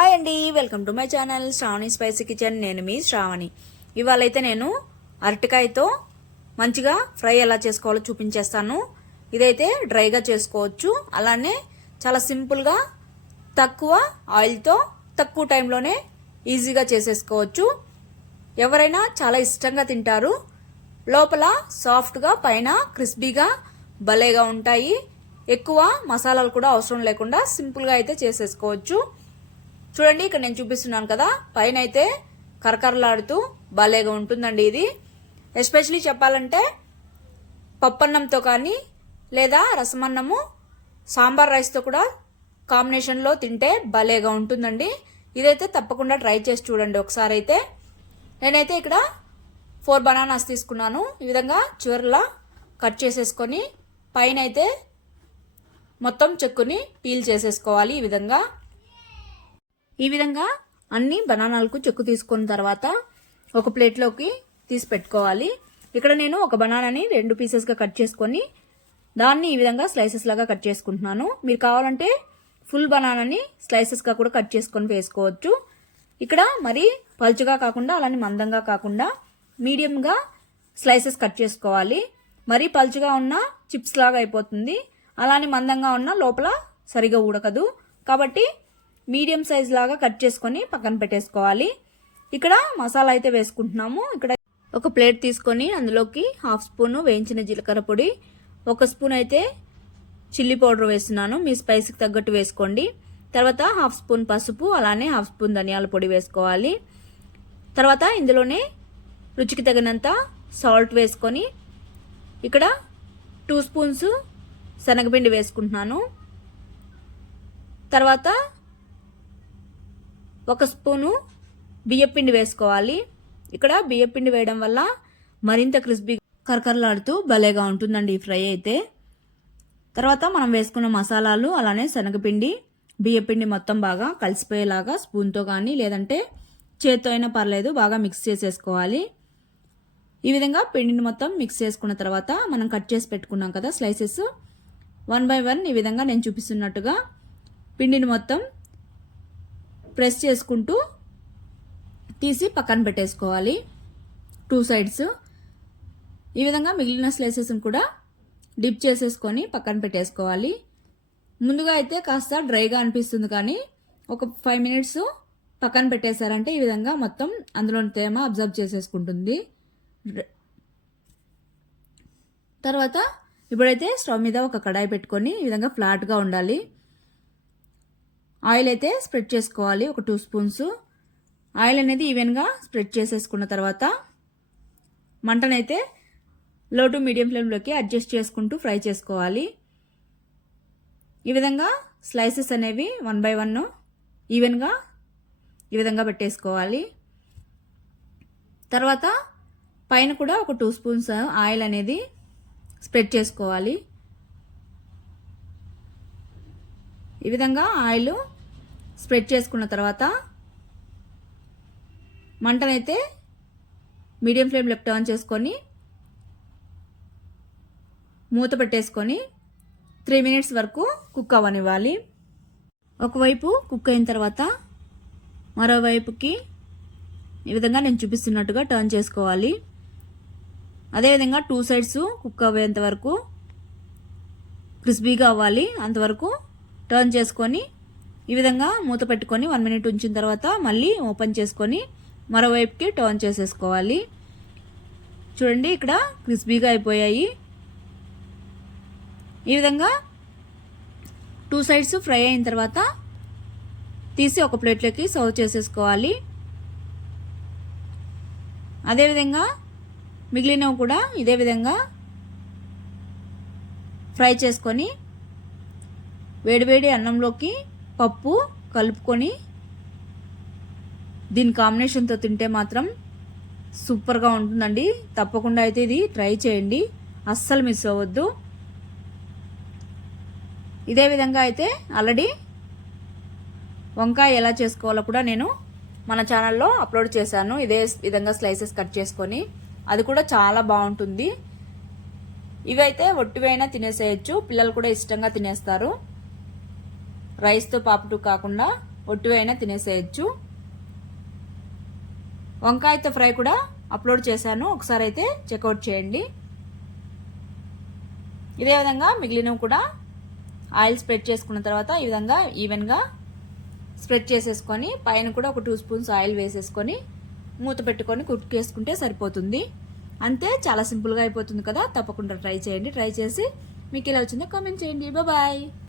Hi అండి welcome to my channel Sravani spicy kitchen. నేను మీ శ్రావణి. ఇవాళ అయితే నేను అరటికాయతో మంచిగా ఫ్రై ఎలా చేసుకోవాలో చూపించేస్తాను. ఇదైతే డ్రైగా చేసుకోవచ్చు. అలానే చాలా సింపుల్గా తక్కువ ఆయిల్తో తక్కువ టైంలోనే ఈజీగా చేసేసుకోవచ్చు. ఎవరైనా చాలా ఇష్టంగా తింటారు. లోపల సాఫ్ట్గా పైన క్రిస్పీగా భలేగా ఉంటాయి. ఎక్కువ మసాలాలు కూడా అవసరం లేకుండా సింపుల్గా అయితే చేసేసుకోవచ్చు. చూడండి ఇక్కడ నేను చూపిస్తున్నాను కదా పైన అయితే కరకరలాడుతూ భలేగా ఉంటుందండి ఇది. ఎస్పెషలీ చెప్పాలంటే పప్పన్నంతో కానీ లేదా రసమన్నము సాంబార్ రైస్తో కూడా కాంబినేషన్లో తింటే భలేగా ఉంటుందండి. ఇదైతే తప్పకుండా ట్రై చేసి చూడండి ఒకసారి అయితే నేనైతే ఇక్కడ ఫోర్ బనానాస్ తీసుకున్నాను. ఈ విధంగా చివరిలా కట్ చేసేసుకొని పైన అయితే మొత్తం చెక్కుని పీల్ చేసేసుకోవాలి ఈ విధంగా. ఈ విధంగా అన్ని బనానాలకు చెక్కు తీసుకున్న తర్వాత ఒక ప్లేట్లోకి తీసి పెట్టుకోవాలి. ఇక్కడ నేను ఒక బనానాని రెండు పీసెస్గా కట్ చేసుకొని దాన్ని ఈ విధంగా స్లైసెస్ లాగా కట్ చేసుకుంటున్నాను. మీరు కావాలంటే ఫుల్ బనానాని స్లైసెస్గా కూడా కట్ చేసుకొని వేసుకోవచ్చు. ఇక్కడ మరి పలుచగా కాకుండా అలానే మందంగా కాకుండా మీడియంగా స్లైసెస్ కట్ చేసుకోవాలి. మరీ పలుచగా ఉన్న చిప్స్ లాగా అయిపోతుంది. అలానే మందంగా ఉన్న లోపల సరిగా ఉడకదు కాబట్టి మీడియం సైజ్ లాగా కట్ చేసుకొని పక్కన పెట్టేసుకోవాలి. ఇక్కడ మసాలా అయితే వేసుకుంటున్నాము. ఇక్కడ ఒక ప్లేట్ తీసుకొని అందులోకి హాఫ్ స్పూన్ వేయించిన జీలకర్ర పొడి ఒక స్పూన్ అయితే చిల్లీ పౌడర్ వేస్తున్నాను. మీ స్పైస్కి తగ్గట్టు వేసుకోండి. తర్వాత హాఫ్ స్పూన్ పసుపు అలానే హాఫ్ స్పూన్ ధనియాల పొడి వేసుకోవాలి. తర్వాత ఇందులోనే రుచికి తగినంత సాల్ట్ వేసుకొని ఇక్కడ టూ స్పూన్స్ శనగపిండి వేసుకుంటున్నాను. తర్వాత ఒక స్పూను బియ్యపిండి వేసుకోవాలి. ఇక్కడ బియ్యపిండి వేయడం వల్ల మరింత క్రిస్పీ కరకరలాడుతూ భలేగా ఉంటుందండి ఈ ఫ్రై అయితే. తర్వాత మనం వేసుకున్న మసాలాలు అలానే శనగపిండి బియ్యపిండి మొత్తం బాగా కలిసిపోయేలాగా స్పూన్తో కానీ లేదంటే చేత్తో అయినా పర్లేదు బాగా మిక్స్ చేసేసుకోవాలి. ఈ విధంగా పిండిని మొత్తం మిక్స్ చేసుకున్న తర్వాత మనం కట్ చేసి పెట్టుకున్నాం కదా స్లైసెస్. వన్ బై వన్ ఈ విధంగా నేను చూపిస్తున్నట్టుగా పిండిని మొత్తం ప్రెస్ చేసుకుంటూ తీసి పక్కన పెట్టేసుకోవాలి. Two sides. ఈ విధంగా మిగిలిన స్లైసెస్ని కూడా డిప్ చేసేసుకొని పక్కన పెట్టేసుకోవాలి. ముందుగా అయితే కాస్త డ్రైగా అనిపిస్తుంది కానీ ఒక ఫైవ్ మినిట్స్ పక్కన పెట్టేశారంటే ఈ విధంగా మొత్తం అందులోని తేమ అబ్జర్వ్ చేసేసుకుంటుంది. తర్వాత ఇప్పుడైతే స్టవ్ మీద ఒక కడాయి పెట్టుకొని ఈ విధంగా ఫ్లాట్గా ఉండాలి. ఆయిల్ అయితే స్ప్రెడ్ చేసుకోవాలి. ఒక టూ స్పూన్స్. ఆయిల్ అనేది ఈవెన్గా స్ప్రెడ్ చేసేసుకున్న తర్వాత మంటనైతే లో టు మీడియం ఫ్లేమ్లోకి అడ్జస్ట్ చేసుకుంటూ ఫ్రై చేసుకోవాలి. ఈ విధంగా స్లైసెస్ అనేవి వన్ బై వన్ ఈవెన్గా ఈ విధంగా పెట్టేసుకోవాలి. తర్వాత పైన కూడా ఒక టూ స్పూన్స్ ఆయిల్ అనేది స్ప్రెడ్ చేసుకోవాలి. ఈ విధంగా ఆయిల్ స్ప్రెడ్ చేసుకున్న తర్వాత మంటనైతే మీడియం ఫ్లేమ్లో టర్న్ చేసుకొని మూత పెట్టేసుకొని త్రీ మినిట్స్ వరకు కుక్ అవ్వనివ్వాలి. ఒకవైపు కుక్ అయిన తర్వాత మరోవైపుకి ఈ విధంగా నేను చూపిస్తున్నట్టుగా టర్న్ చేసుకోవాలి. అదేవిధంగా టూ సైడ్స్ కుక్ అయ్యేంత వరకు క్రిస్పీగా అవ్వాలి. అంతవరకు టర్న్ చేసుకొని ఈ విధంగా మూత పెట్టుకొని వన్ మినిట్ ఉంచిన తర్వాత మళ్ళీ ఓపెన్ చేసుకొని మరోవైపుకి టర్న్ చేసేసుకోవాలి. చూడండి ఇక్కడ క్రిస్పీగా అయిపోయాయి. ఈ విధంగా టూ సైడ్స్ ఫ్రై అయిన తర్వాత తీసి ఒక ప్లేట్లోకి సర్వ్ చేసేసుకోవాలి. అదేవిధంగా మిగిలినవి కూడా ఇదే విధంగా ఫ్రై చేసుకొని వేడివేడి అన్నంలోకి పప్పు కలుపుకొని దీని కాంబినేషన్తో తింటే మాత్రం సూపర్గా ఉంటుందండి. తప్పకుండా అయితే ఇది ట్రై చేయండి. అస్సలు మిస్ అవ్వద్దు. ఇదే విధంగా అయితే ఆల్రెడీ వంకాయ ఎలా చేసుకోవాలో కూడా నేను మన ఛానల్లో అప్లోడ్ చేశాను. ఇదే విధంగా స్లైసెస్ కట్ చేసుకొని అది కూడా చాలా బాగుంటుంది. ఇవైతే ఒట్టివైనా తినేసేయచ్చు. పిల్లలు కూడా ఇష్టంగా తినేస్తారు. రైస్తో పాపుటు కాకుండా ఒట్టివైనా అయినా తినేసేయచ్చు. వంకాయతో ఫ్రై కూడా అప్లోడ్ చేశాను. ఒకసారి అయితే చెక్అవుట్ చేయండి. ఇదే విధంగా మిగిలినవి కూడా ఆయిల్ స్ప్రెడ్ చేసుకున్న తర్వాత ఈ విధంగా ఈవెన్గా స్ప్రెడ్ చేసేసుకొని పైన కూడా ఒక టూ స్పూన్స్ ఆయిల్ వేసేసుకొని మూత పెట్టుకొని కుక్ చేసుకుంటే సరిపోతుంది. అంతే చాలా సింపుల్గా అయిపోతుంది కదా. తప్పకుండా ట్రై చేయండి. ట్రై చేసి మీకు ఇలా వచ్చిందో కామెంట్ చేయండి. బాయ్.